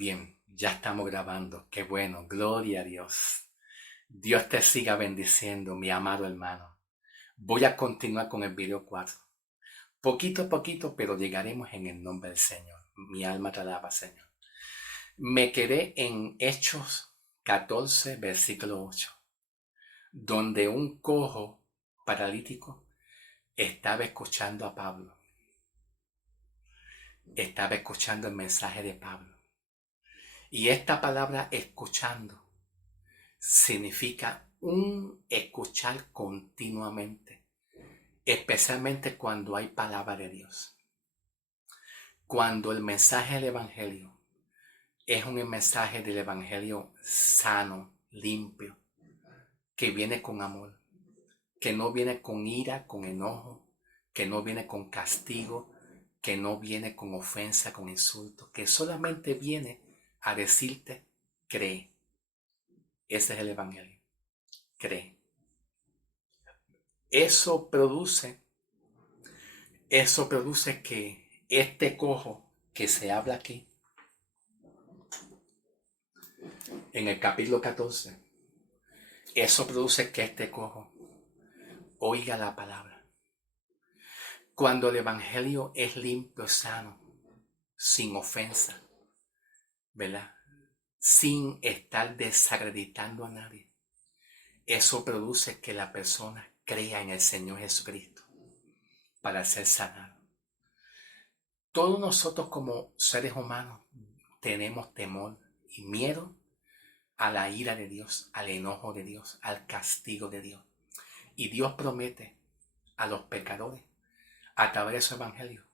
Bien, ya estamos grabando. Qué bueno, gloria a Dios. Dios te siga bendiciendo, mi amado hermano. Voy a continuar con el video 4. Poquito a poquito, pero llegaremos en el nombre del Señor. Mi alma te alaba, Señor. Me quedé en Hechos 14, versículo 8, donde un cojo paralítico estaba escuchando a Pablo. Estaba escuchando el mensaje de Pablo. Y esta palabra escuchando significa un escuchar continuamente, especialmente cuando hay palabra de Dios. Cuando el mensaje del Evangelio es un mensaje del Evangelio sano, limpio, que viene con amor, que no viene con ira, con enojo, que no viene con castigo, que no viene con ofensa, con insulto, que solamente viene a decirte, cree. Ese es el Evangelio, cree. Eso produce que este cojo que se habla aquí, en el capítulo 14, eso produce que este cojo oiga la palabra. Cuando el evangelio es limpio, sano, sin ofensa, ¿verdad? Sin estar desacreditando a nadie, eso produce que la persona crea en el Señor Jesucristo para ser sanado. Todos nosotros como seres humanos tenemos temor y miedo a la ira de Dios, al enojo de Dios, al castigo de Dios. Y Dios promete a los pecadores, a través de su evangelio,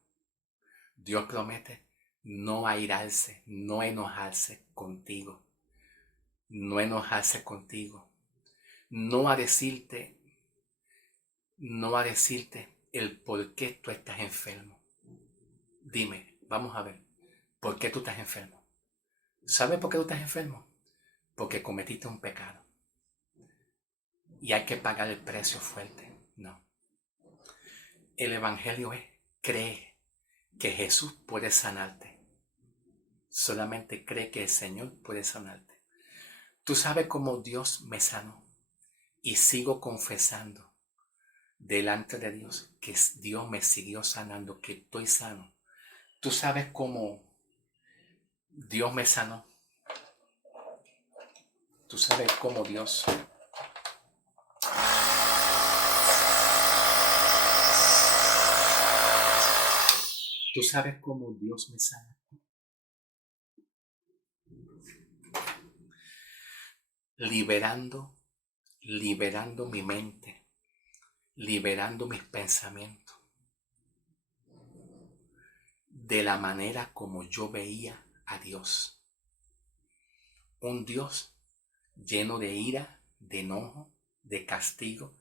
Dios promete no airarse, no enojarse contigo, no enojarse contigo, no a decirte el por qué tú estás enfermo. Dime, vamos a ver, ¿por qué tú estás enfermo? ¿Sabes por qué tú estás enfermo? Porque cometiste un pecado y hay que pagar el precio fuerte. No. El evangelio es, cree que Jesús puede sanarte. Solamente cree que el Señor puede sanarte. Tú sabes cómo Dios me sanó y sigo confesando delante de Dios que Dios me siguió sanando, que estoy sano. Tú sabes cómo Dios me sanó. Tú sabes cómo Dios. Tú sabes cómo Dios me sana. Liberando mi mente, liberando mis pensamientos de la manera como yo veía a Dios. Un Dios lleno de ira, de enojo, de castigo,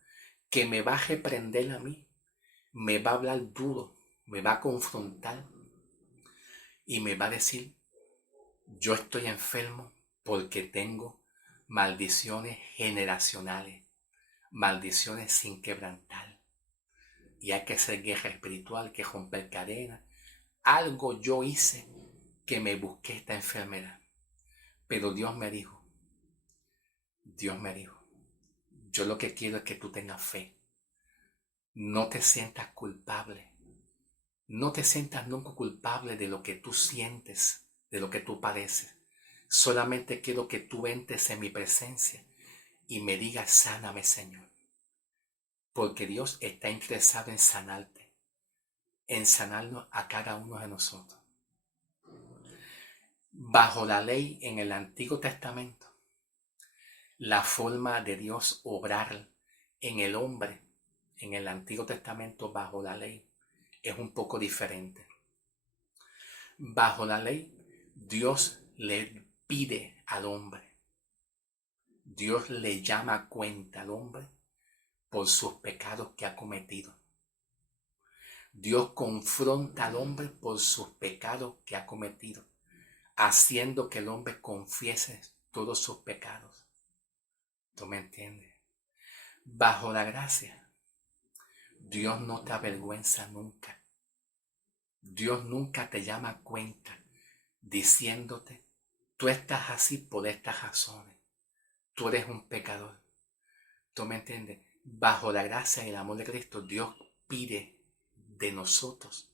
que me va a reprender a mí, me va a hablar duro, me va a confrontar y me va a decir, yo estoy enfermo porque tengo maldiciones generacionales, maldiciones sin quebrantar. Y hay que hacer guerra espiritual, que romper cadenas. Algo yo hice que me busqué esta enfermedad. Pero Dios me dijo, yo lo que quiero es que tú tengas fe. No te sientas culpable. No te sientas nunca culpable de lo que tú sientes, de lo que tú padeces. Solamente quiero que tú entres en mi presencia y me digas, sáname, Señor. Porque Dios está interesado en sanarte, en sanarnos a cada uno de nosotros. Bajo la ley en el Antiguo Testamento, la forma de Dios obrar en el hombre en el Antiguo Testamento bajo la ley es un poco diferente. Bajo la ley, Dios le pide al hombre, Dios le llama a cuenta al hombre por sus pecados que ha cometido. Dios confronta al hombre por sus pecados que ha cometido, haciendo que el hombre confiese todos sus pecados. ¿Tú me entiendes? Bajo la gracia, Dios no te avergüenza nunca. Dios nunca te llama a cuenta diciéndote Tú estás así por estas razones. Tú eres un pecador. ¿Tú me entiendes? Bajo la gracia y el amor de Cristo, Dios pide de nosotros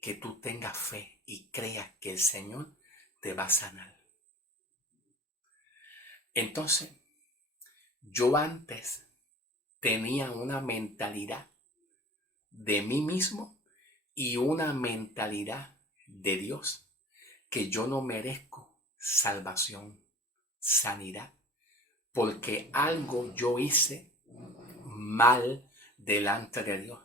que tú tengas fe y creas que el Señor te va a sanar. Entonces, yo antes tenía una mentalidad de mí mismo y una mentalidad de Dios, que yo no merezco salvación, sanidad, porque algo yo hice mal delante de Dios.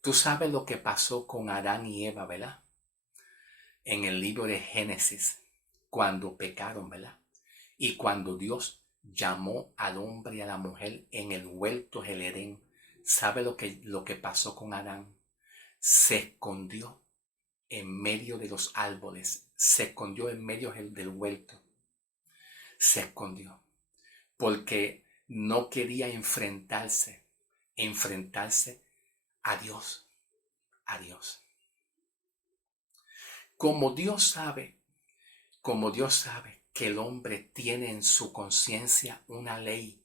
Tú sabes lo que pasó con Adán y Eva, ¿verdad? En el libro de Génesis, cuando pecaron, ¿verdad? Y cuando Dios llamó al hombre y a la mujer en el huerto del Edén, ¿sabe lo que pasó con Adán? Se escondió en medio de los árboles, se escondió en medio del huerto, se escondió, porque no quería enfrentarse a Dios, a Dios. Como Dios sabe que el hombre tiene en su conciencia una ley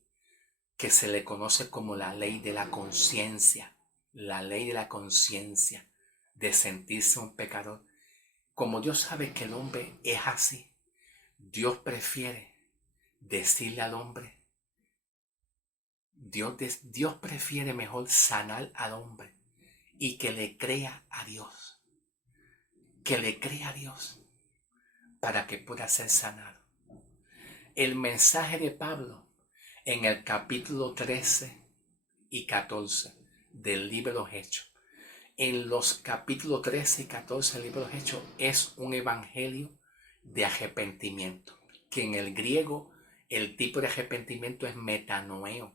que se le conoce como la ley de la conciencia, de sentirse un pecador. Como Dios sabe que el hombre es así, Dios prefiere decirle al hombre, Dios prefiere mejor sanar al hombre y que le crea a Dios, para que pueda ser sanado. El mensaje de Pablo en el capítulo 13 y 14 del libro de los Hechos. En los capítulos 13 y 14 del libro de los Hechos es un evangelio de arrepentimiento, que en el griego el tipo de arrepentimiento es metanoeo,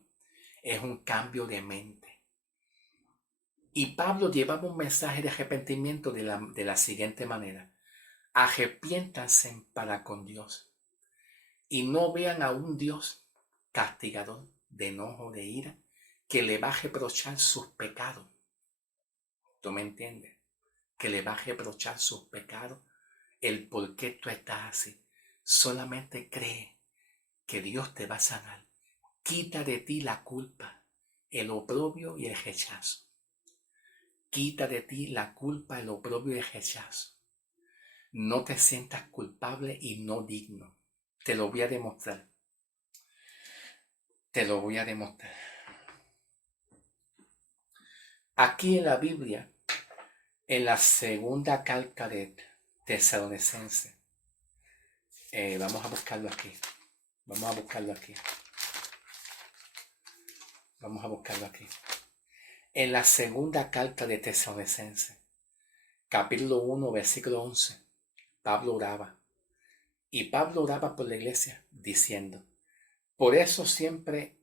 es un cambio de mente. Y Pablo llevaba un mensaje de arrepentimiento de la siguiente manera: arrepiéntanse para con Dios y no vean a un Dios castigador, de enojo, de ira, que le va a reprochar sus pecados. ¿Tú me entiendes? Que le va a reprochar sus pecados, el por qué tú estás así. Solamente cree que Dios te va a sanar. Quita de ti la culpa, el oprobio y el rechazo. Quita de ti la culpa, el oprobio y el rechazo. No te sientas culpable y no digno. Te lo voy a demostrar. Aquí en la Biblia, en la segunda carta de Tesalonicenses, vamos a buscarlo aquí. En la segunda carta de Tesalonicenses, capítulo 1, versículo 11, Pablo oraba. Y Pablo oraba por la iglesia diciendo: por eso siempre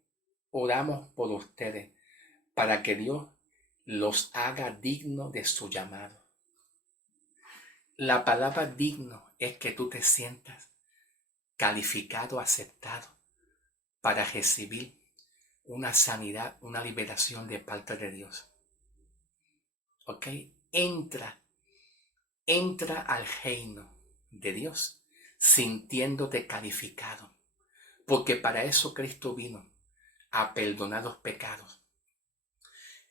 oramos por ustedes, para que Dios los haga dignos de su llamado. La palabra digno es que tú te sientas calificado, aceptado para recibir una sanidad, una liberación de parte de Dios. ¿Ok? Entra al reino de Dios sintiéndote calificado, porque para eso Cristo vino, a perdonar los pecados.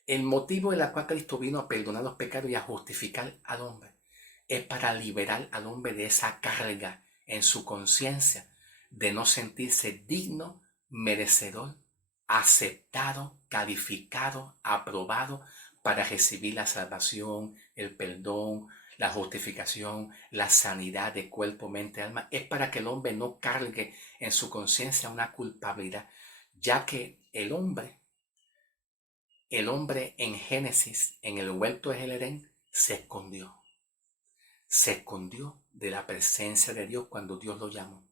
El motivo en el cual Cristo vino a perdonar los pecados y a justificar al hombre es para liberar al hombre de esa carga en su conciencia de no sentirse digno, merecedor, aceptado, calificado, aprobado para recibir la salvación, el perdón, la justificación, la sanidad de cuerpo, mente, alma. Es para que el hombre no cargue en su conciencia una culpabilidad, ya que el hombre en Génesis, en el huerto de Edén, se escondió de la presencia de Dios cuando Dios lo llamó.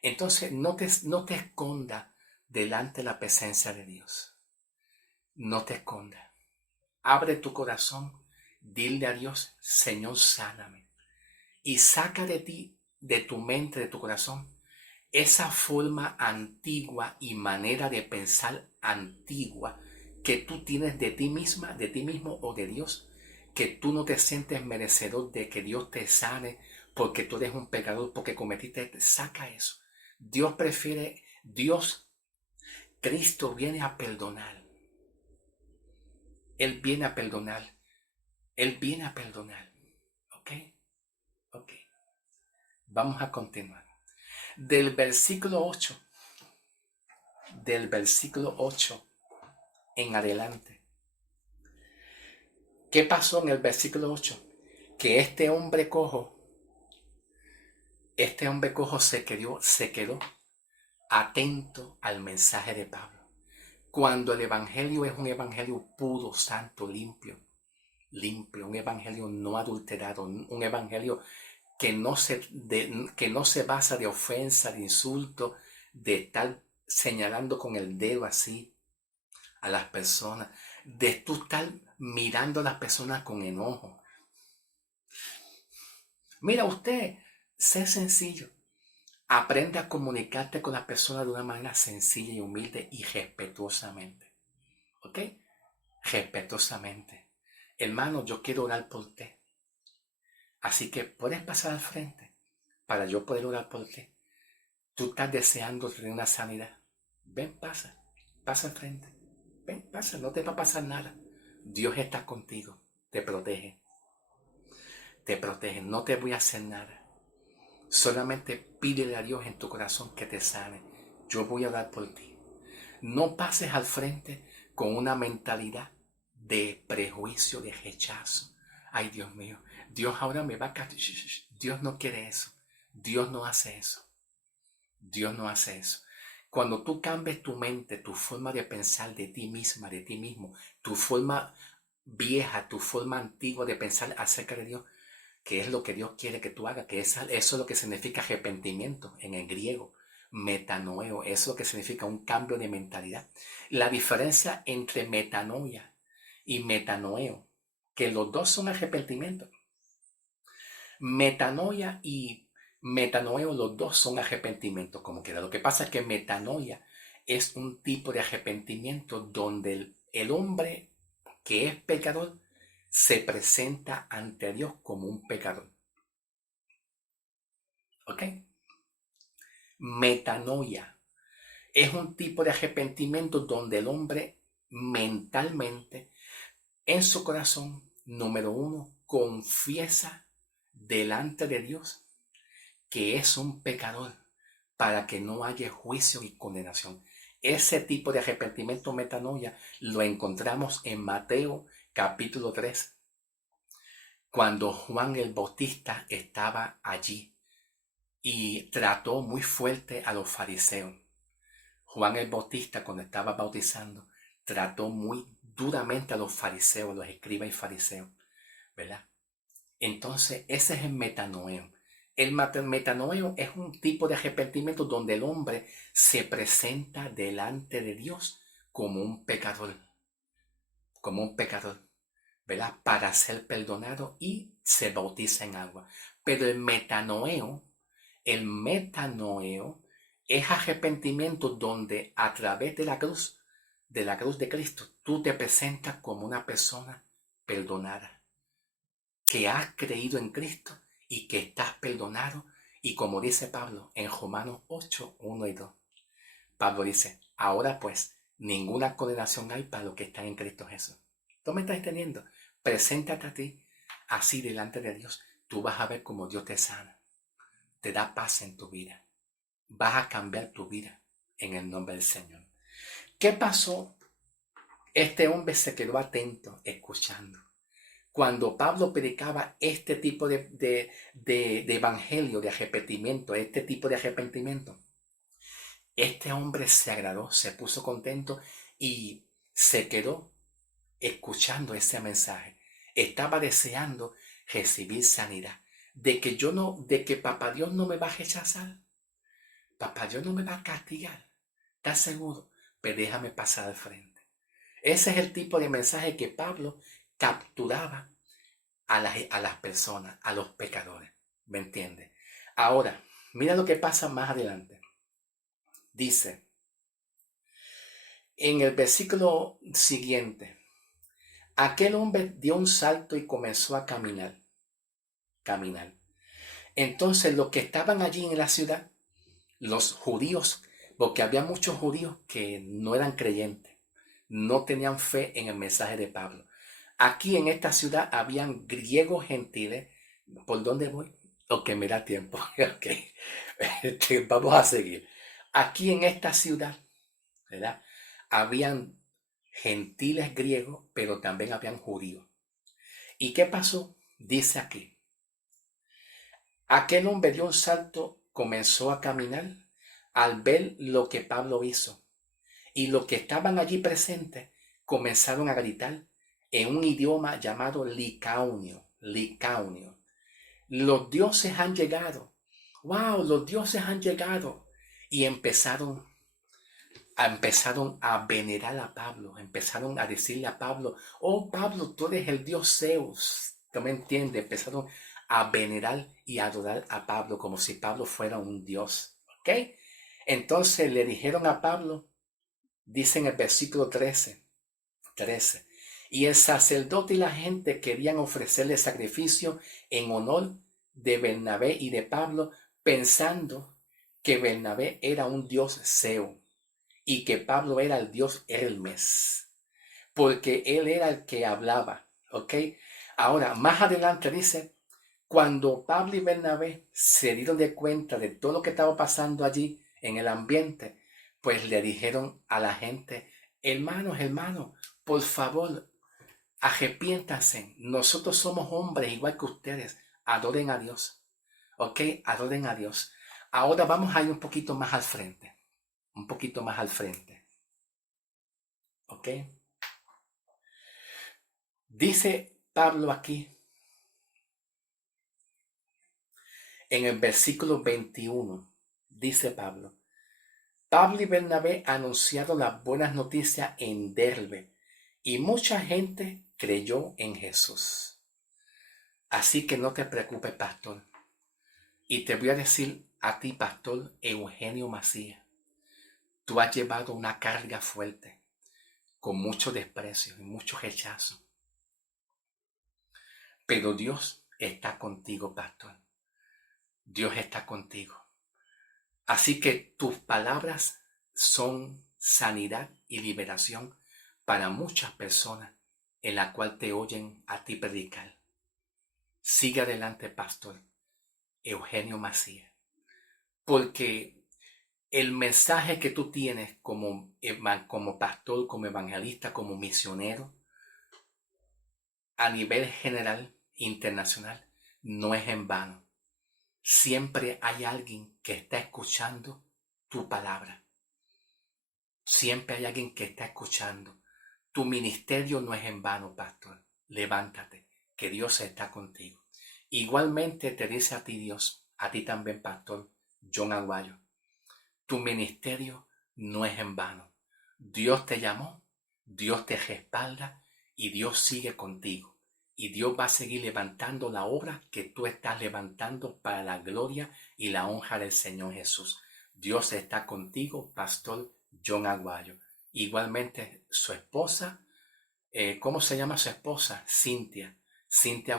Entonces no te escondas delante de la presencia de Dios. No te escondas. Abre tu corazón, dile a Dios: Señor, sáname. Y saca de ti, de tu mente, de tu corazón, esa forma antigua y manera de pensar antigua que tú tienes de ti misma, de ti mismo o de Dios, que tú no te sientes merecedor de que Dios te sane porque tú eres un pecador, porque cometiste, saca eso. Cristo viene a perdonar. Él viene a perdonar. Él viene a perdonar. ¿Ok? Ok. Vamos a continuar. Del versículo 8 en adelante. ¿Qué pasó en el versículo 8? Que este hombre cojo se quedó atento al mensaje de Pablo. Cuando el evangelio es un evangelio puro, santo, limpio, un evangelio no adulterado, un evangelio que no se basa de ofensa, de insulto, de estar señalando con el dedo así a las personas, de tú estar mirando a las personas con enojo. Mira usted, sé sencillo. Aprende a comunicarte con las personas de una manera sencilla y humilde y respetuosamente. ¿Ok? Respetuosamente. Hermano, yo quiero orar por usted. Así que puedes pasar al frente para yo poder orar por ti. Tú estás deseando tener una sanidad. Ven, pasa al frente. Ven, pasa, no te va a pasar nada. Dios está contigo, te protege, no te voy a hacer nada. Solamente pídele a Dios en tu corazón que te sane. Yo voy a orar por ti. No pases al frente con una mentalidad de prejuicio, de rechazo. Ay, Dios mío, Dios ahora me va a castigar. Dios no quiere eso. Dios no hace eso. Dios no hace eso. Cuando tú cambies tu mente, tu forma de pensar de ti misma, de ti mismo, tu forma vieja, tu forma antigua de pensar acerca de Dios, que es lo que Dios quiere que tú hagas, que eso es lo que significa arrepentimiento en el griego, metanoeo, eso es lo que significa un cambio de mentalidad. La diferencia entre metanoia y metanoeo, que los dos son arrepentimiento. Metanoia y metanoeo, los dos son arrepentimiento, como quiera. Lo que pasa es que metanoia es un tipo de arrepentimiento donde el hombre que es pecador se presenta ante Dios como un pecador. ¿Ok? Metanoia es un tipo de arrepentimiento donde el hombre mentalmente, en su corazón, número uno, confiesa delante de Dios que es un pecador para que no haya juicio y condenación. Ese tipo de arrepentimiento metanoia lo encontramos en Mateo capítulo 3, cuando Juan el Bautista estaba allí y trató muy fuerte a los fariseos. Juan el Bautista, cuando estaba bautizando, trató muy duramente a los fariseos, los escribas y fariseos, ¿verdad? Entonces, ese es el metanoeo. El metanoeo es un tipo de arrepentimiento donde el hombre se presenta delante de Dios como un pecador, ¿verdad? Para ser perdonado y se bautiza en agua. Pero el metanoeo es arrepentimiento donde a través de la cruz de Cristo, tú te presentas como una persona perdonada, que has creído en Cristo y que estás perdonado. Y como dice Pablo en Romanos 8, 1 y 2, Pablo dice, ahora pues, ninguna condenación hay para los que están en Cristo Jesús. ¿Tú me estás entendiendo? Preséntate a ti así delante de Dios. Tú vas a ver cómo Dios te sana, te da paz en tu vida. Vas a cambiar tu vida en el nombre del Señor. ¿Qué pasó? Este hombre se quedó atento, escuchando. Cuando Pablo predicaba este tipo de evangelio, de arrepentimiento, este hombre se agradó, se puso contento y se quedó escuchando ese mensaje. Estaba deseando recibir sanidad. De que Papá Dios no me va a rechazar. Papá Dios no me va a castigar. ¿Estás seguro? Pero déjame pasar al frente. Ese es el tipo de mensaje que Pablo capturaba a las personas, a los pecadores. ¿Me entiendes? Ahora, mira lo que pasa más adelante. Dice, en el versículo siguiente, aquel hombre dio un salto y comenzó a caminar. Entonces los que estaban allí en la ciudad, los judíos, porque había muchos judíos que no eran creyentes, no tenían fe en el mensaje de Pablo. Aquí en esta ciudad habían griegos gentiles. ¿Por dónde voy? Ok, me da tiempo. Ok, vamos a seguir. Aquí en esta ciudad, ¿verdad? Habían gentiles griegos, pero también habían judíos. ¿Y qué pasó? Dice aquí. Aquel hombre dio un salto, comenzó a caminar al ver lo que Pablo hizo. Y los que estaban allí presentes comenzaron a gritar en un idioma llamado licaonio. Licaonio. Los dioses han llegado. ¡Wow! Los dioses han llegado. Y empezaron a venerar a Pablo. Empezaron a decirle a Pablo, oh Pablo, tú eres el dios Zeus. ¿Tú me entiendes? Empezaron a venerar y adorar a Pablo como si Pablo fuera un dios. ¿Ok? Entonces le dijeron a Pablo, dice en el versículo 13, y el sacerdote y la gente querían ofrecerle sacrificio en honor de Bernabé y de Pablo, pensando que Bernabé era un dios Zeus y que Pablo era el dios Hermes, porque él era el que hablaba, ¿ok? Ahora, más adelante dice, cuando Pablo y Bernabé se dieron de cuenta de todo lo que estaba pasando allí en el ambiente, pues le dijeron a la gente, hermanos, por favor, arrepiéntanse. Nosotros somos hombres igual que ustedes. Adoren a Dios. ¿Ok? Adoren a Dios. Ahora vamos a ir un poquito más al frente. Un poquito más al frente. ¿Ok? Dice Pablo aquí, en el versículo 21, dice Pablo, Pablo y Bernabé anunciaron las buenas noticias en Derbe y mucha gente creyó en Jesús. Así que no te preocupes, pastor. Y te voy a decir a ti, pastor Eugenio Macías, tú has llevado una carga fuerte, con mucho desprecio y mucho rechazo. Pero Dios está contigo, pastor. Dios está contigo. Así que tus palabras son sanidad y liberación para muchas personas en la cual te oyen a ti predicar. Sigue adelante, pastor Eugenio Macías, porque el mensaje que tú tienes como pastor, como evangelista, como misionero, a nivel general, internacional, no es en vano. Siempre hay alguien que está escuchando tu palabra. Siempre hay alguien que está escuchando. Tu ministerio no es en vano, pastor. Levántate, que Dios está contigo. Igualmente te dice a ti Dios, a ti también, pastor John Aguayo, tu ministerio no es en vano. Dios te llamó, Dios te respalda y Dios sigue contigo. Y Dios va a seguir levantando la obra que tú estás levantando para la gloria y la honra del Señor Jesús. Dios está contigo, pastor John Aguayo. Igualmente su esposa, ¿cómo se llama su esposa? Cintia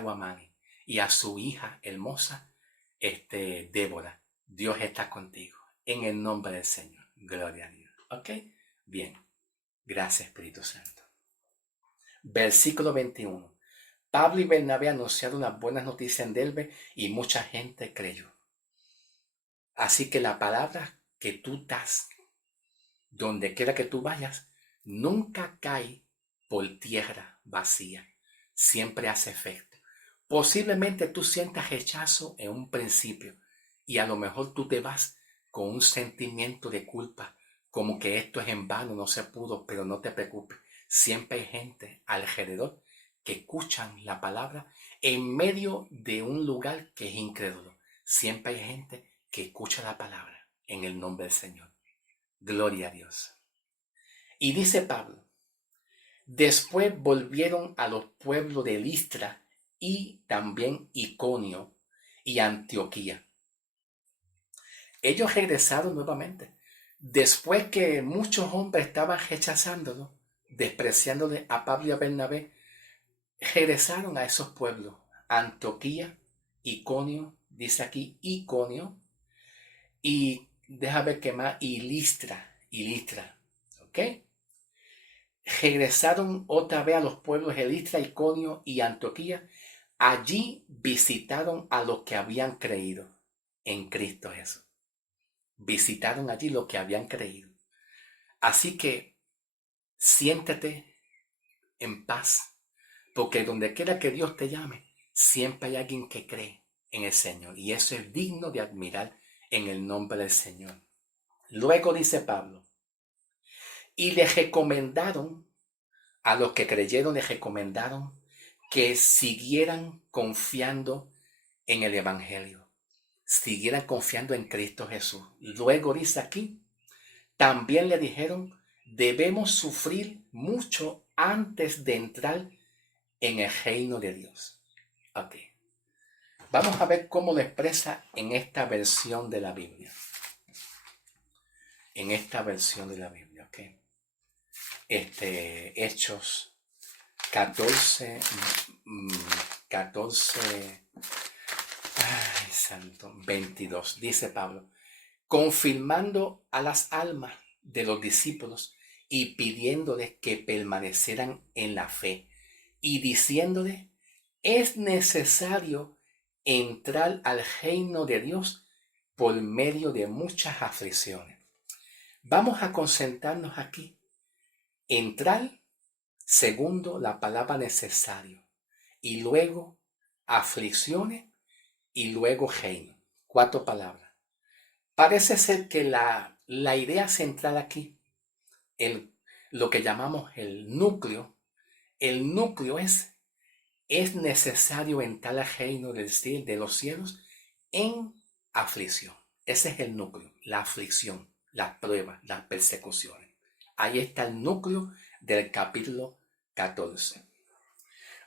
Guamani. Y a su hija hermosa, Débora. Dios está contigo. En el nombre del Señor. Gloria a Dios. ¿Ok? Bien. Gracias, Espíritu Santo. Versículo 21. Pablo y Bernabé anunciaron las buenas noticias en Derbe y mucha gente creyó. Así que la palabra que tú das, donde quiera que tú vayas, nunca cae por tierra vacía. Siempre hace efecto. Posiblemente tú sientas rechazo en un principio y a lo mejor tú te vas con un sentimiento de culpa, como que esto es en vano, no se pudo, pero no te preocupes. Siempre hay gente alrededor que escuchan la palabra en medio de un lugar que es incrédulo. Siempre hay gente que escucha la palabra en el nombre del Señor. Gloria a Dios. Y dice Pablo, después volvieron a los pueblos de Listra y también Iconio y Antioquía. Ellos regresaron nuevamente. Después que muchos hombres estaban rechazándolo, despreciándole a Pablo y a Bernabé, regresaron a esos pueblos, Antioquía, Iconio dice aquí Iconio, y deja ver qué más, y Listra, ¿ok? Regresaron otra vez a los pueblos de Listra, Iconio y Antioquía. Allí visitaron a los que habían creído en Cristo Jesús. Visitaron allí los que habían creído. Así que siéntate en paz, porque donde quiera que Dios te llame, siempre hay alguien que cree en el Señor. Y eso es digno de admirar en el nombre del Señor. Luego dice Pablo, y les recomendaron, a los que creyeron les recomendaron que siguieran confiando en el Evangelio, siguieran confiando en Cristo Jesús. Luego dice aquí, también le dijeron, debemos sufrir mucho antes de entrar en el reino de Dios. Ok. Vamos a ver cómo lo expresa en esta versión de la Biblia. En esta versión de la Biblia, ok. Hechos 14, 14, ay, santo, 22, dice Pablo, confirmando a las almas de los discípulos y pidiéndoles que permanecieran en la fe y diciéndoles, es necesario entrar al reino de Dios por medio de muchas aflicciones. Vamos a concentrarnos aquí. Entrar, segundo, la palabra necesario, y luego aflicciones, y luego reino. 4 palabras. Parece ser que la idea central aquí, lo que llamamos el núcleo es necesario entrar al reino de los cielos en aflicción. Ese es el núcleo, la aflicción, las pruebas, las persecuciones. Ahí está el núcleo del capítulo 14.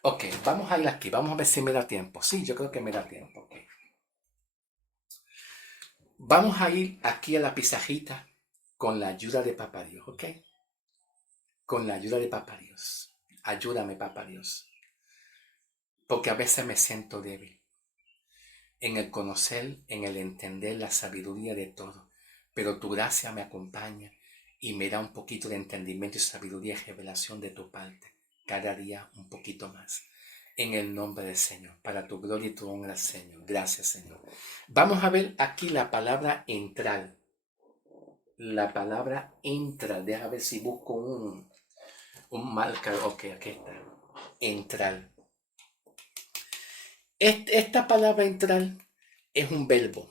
Ok, vamos a ir aquí, vamos a ver si me da tiempo. Sí, yo creo que me da tiempo. Okay. Vamos a ir aquí a la pizarrita con la ayuda de Papá Dios, ¿ok? Con la ayuda de Papá Dios. Ayúdame, Papá Dios. Porque a veces me siento débil en el conocer, en el entender la sabiduría de todo. Pero tu gracia me acompaña y me da un poquito de entendimiento y sabiduría y revelación de tu parte. Cada día un poquito más. En el nombre del Señor, para tu gloria y tu honra, Señor. Gracias, Señor. Vamos a ver aquí la palabra entrar. La palabra entrar. Deja ver si busco un marcador. Ok, aquí está. Entrar. Esta palabra entrar es un verbo.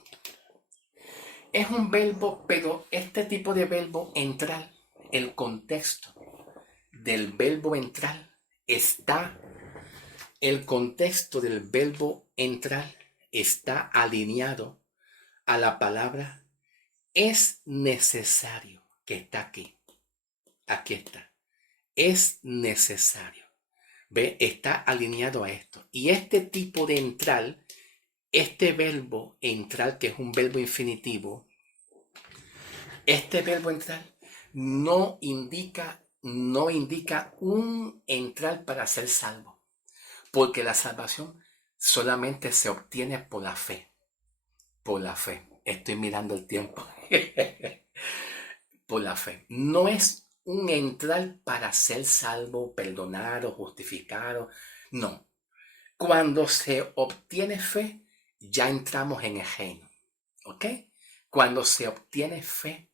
Es un verbo, pero este tipo de verbo entrar, el contexto del verbo entrar el contexto del verbo entrar está alineado a la palabra es necesario, que está aquí. Aquí está. Es necesario. ¿Ve? Está alineado a esto. Y este tipo de entrar, este verbo entrar, que es un verbo infinitivo, este verbo entrar no indica un entrar para ser salvo. Porque la salvación solamente se obtiene por la fe. Por la fe. Estoy mirando el tiempo. Por la fe. No es un entrar para ser salvo, perdonado, justificado. No. Cuando se obtiene fe, ya entramos en el reino. ¿Ok? Cuando se obtiene fe,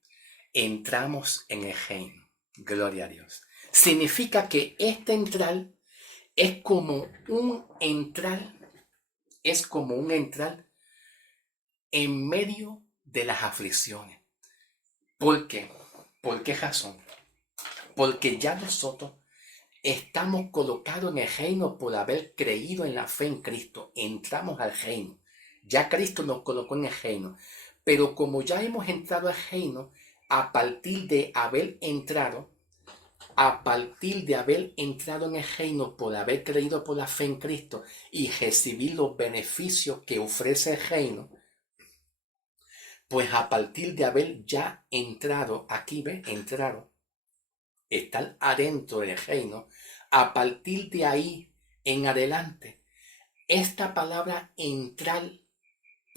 entramos en el reino. Gloria a Dios. Significa que este entrar es como un entrar, en medio de las aflicciones. ¿Por qué? ¿Por qué razón? Porque ya nosotros estamos colocados en el reino por haber creído en la fe en Cristo. Entramos al reino. Ya Cristo nos colocó en el reino. Pero como ya hemos entrado al reino, a partir de haber entrado en el reino por haber creído por la fe en Cristo y recibir los beneficios que ofrece el reino, pues a partir de haber ya entrado, aquí ve, entrado, estar adentro del reino, a partir de ahí en adelante, esta palabra entrar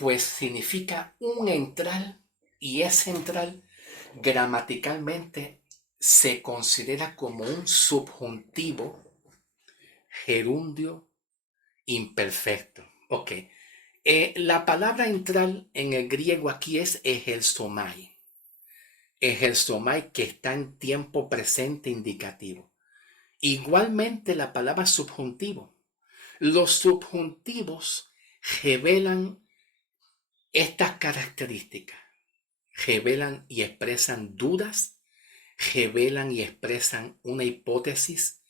pues significa un entrar, y ese entrar gramaticalmente se considera como un subjuntivo gerundio imperfecto. Ok. La palabra entrar en el griego aquí es egersomai. Egersomai, que está en tiempo presente indicativo. Igualmente la palabra subjuntivo. Los subjuntivos revelan estas características. Revelan y expresan dudas, revelan y expresan una hipótesis.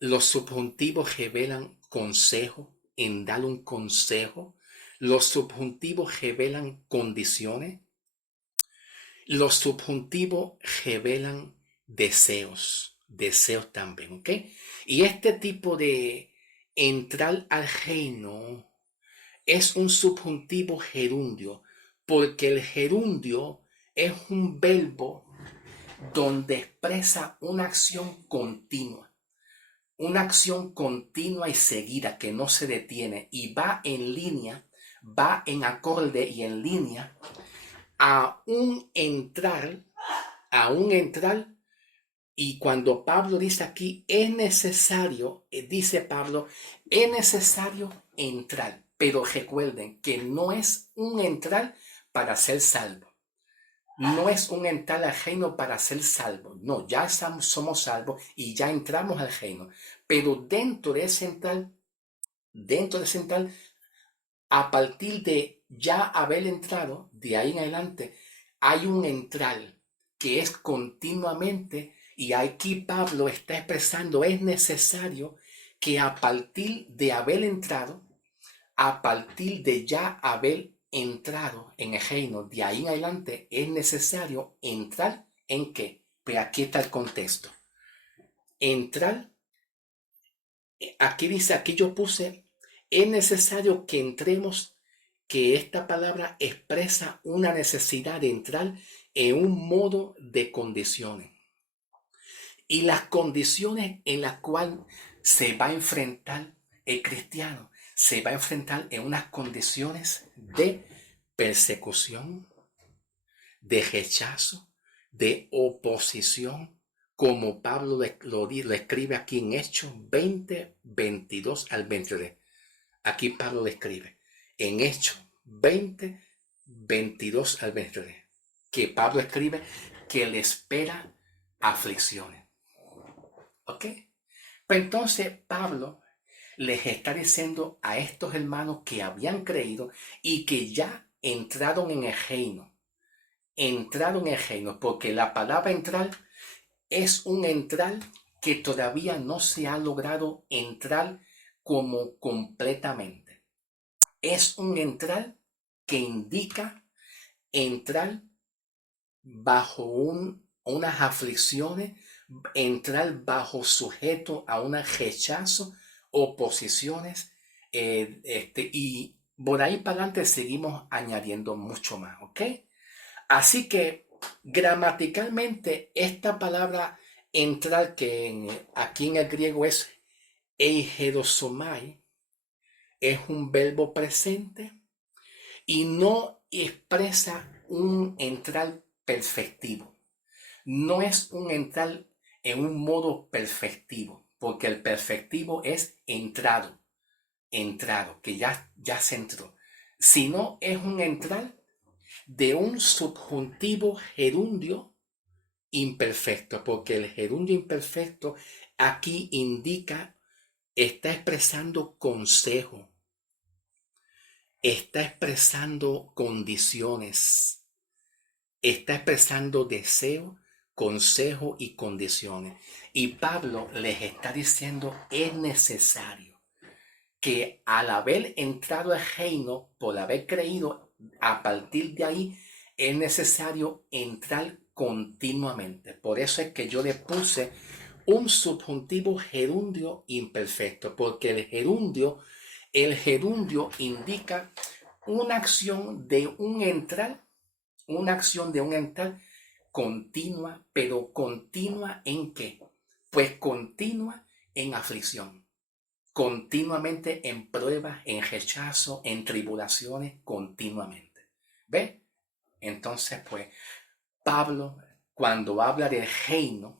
Los subjuntivos revelan consejo, en dar un consejo. Los subjuntivos revelan condiciones. Los subjuntivos revelan deseos, deseos también, ¿ok? Y este tipo de entrar al reino es un subjuntivo gerundio, porque el gerundio es un verbo donde expresa una acción continua y seguida que no se detiene y va en línea, va en acorde y en línea a un entrar, y cuando Pablo dice aquí, es necesario, dice Pablo, es necesario entrar. Pero recuerden que no es un entrar para ser salvo. No es un entrar al reino para ser salvo. No, ya somos salvos y ya entramos al reino. Pero dentro de ese entrar, a partir de ya haber entrado, de ahí en adelante, hay un entrar que es continuamente, y aquí Pablo está expresando, es necesario que a partir de haber entrado, a partir de ya haber entrado en el reino, de ahí en adelante, es necesario entrar en qué. Pero aquí está el contexto. Entrar, aquí dice, aquí yo puse, es necesario que entremos, que esta palabra expresa una necesidad de entrar en un modo de condiciones. Y las condiciones en las cuales se va a enfrentar el cristiano, se va a enfrentar en unas condiciones de persecución, de rechazo, de oposición, como Pablo lo escribe aquí en Hechos 20, 22 al 23. Aquí Pablo lo escribe en Hechos 20, 22 al 23, que Pablo escribe que le espera aflicciones. ¿Ok? Pues entonces Pablo les está diciendo a estos hermanos que habían creído y que ya entraron en el reino, porque la palabra entrar es un entrar que todavía no se ha logrado entrar como completamente. Es un entrar que indica entrar bajo unas aflicciones, entrar bajo sujeto a un rechazo, oposiciones, y por ahí para adelante seguimos añadiendo mucho más, ¿ok? Así que gramaticalmente esta palabra entrar, que aquí en el griego es eigerosomai, es un verbo presente y no expresa un entrar perfectivo. No es un entrar en un modo perfectivo, porque el perfectivo es entrado, que ya se entró. Sino es un entrar de un subjuntivo gerundio imperfecto, porque el gerundio imperfecto aquí indica, está expresando consejo, está expresando condiciones, está expresando deseo, consejo y condiciones. Y Pablo les está diciendo, es necesario que al haber entrado al reino, por haber creído, a partir de ahí es necesario entrar continuamente. Por eso es que yo le puse un subjuntivo gerundio imperfecto, porque el gerundio indica una acción de un entrar, continua, pero continua ¿en qué? Pues continua en aflicción, continuamente en pruebas, en rechazo, en tribulaciones, continuamente. ¿Ve? Entonces, pues, Pablo, cuando habla del reino,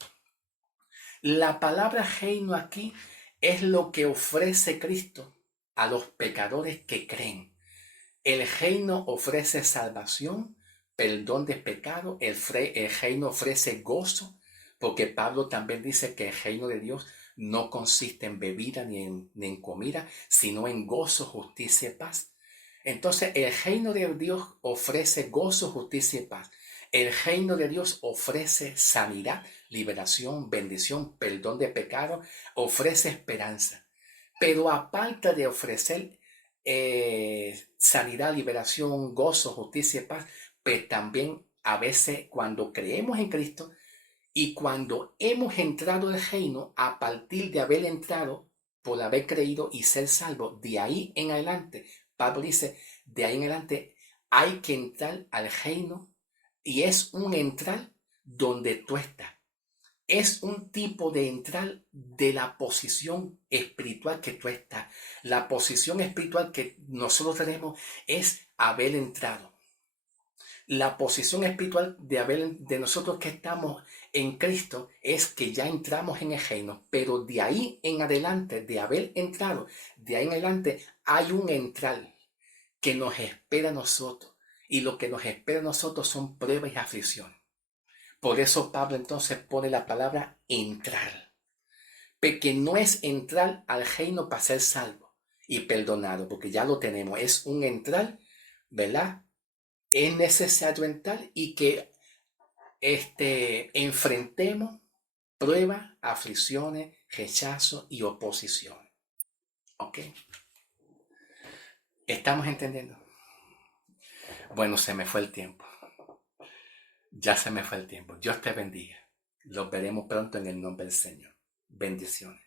la palabra reino aquí es lo que ofrece Cristo a los pecadores que creen. El reino ofrece salvación, perdón de pecado, el reino ofrece gozo, porque Pablo también dice que el reino de Dios no consiste en bebida ni en comida, sino en gozo, justicia y paz. Entonces el reino de Dios ofrece gozo, justicia y paz. El reino de Dios ofrece sanidad, liberación, bendición, perdón de pecado, ofrece esperanza. Pero aparte de ofrecer sanidad, liberación, gozo, justicia y paz, pues también a veces cuando creemos en Cristo y cuando hemos entrado al reino, a partir de haber entrado, por haber creído y ser salvo, de ahí en adelante, Pablo dice, de ahí en adelante hay que entrar al reino y es un entrar donde tú estás. Es un tipo de entrar de la posición espiritual que tú estás. La posición espiritual que nosotros tenemos es haber entrado. La posición espiritual de nosotros que estamos en Cristo es que ya entramos en el reino, pero de ahí en adelante, de haber entrado, de ahí en adelante hay un entrar que nos espera a nosotros. Y lo que nos espera a nosotros son pruebas y aflicciones. Por eso Pablo entonces pone la palabra entrar. Que no es entrar al reino para ser salvo y perdonado, porque ya lo tenemos. Es un entrar, ¿verdad? Es necesario entrar y que enfrentemos pruebas, aflicciones, rechazo y oposición. ¿Ok? ¿Estamos entendiendo? Bueno, se me fue el tiempo. Ya se me fue el tiempo. Dios te bendiga. Los veremos pronto en el nombre del Señor. Bendiciones.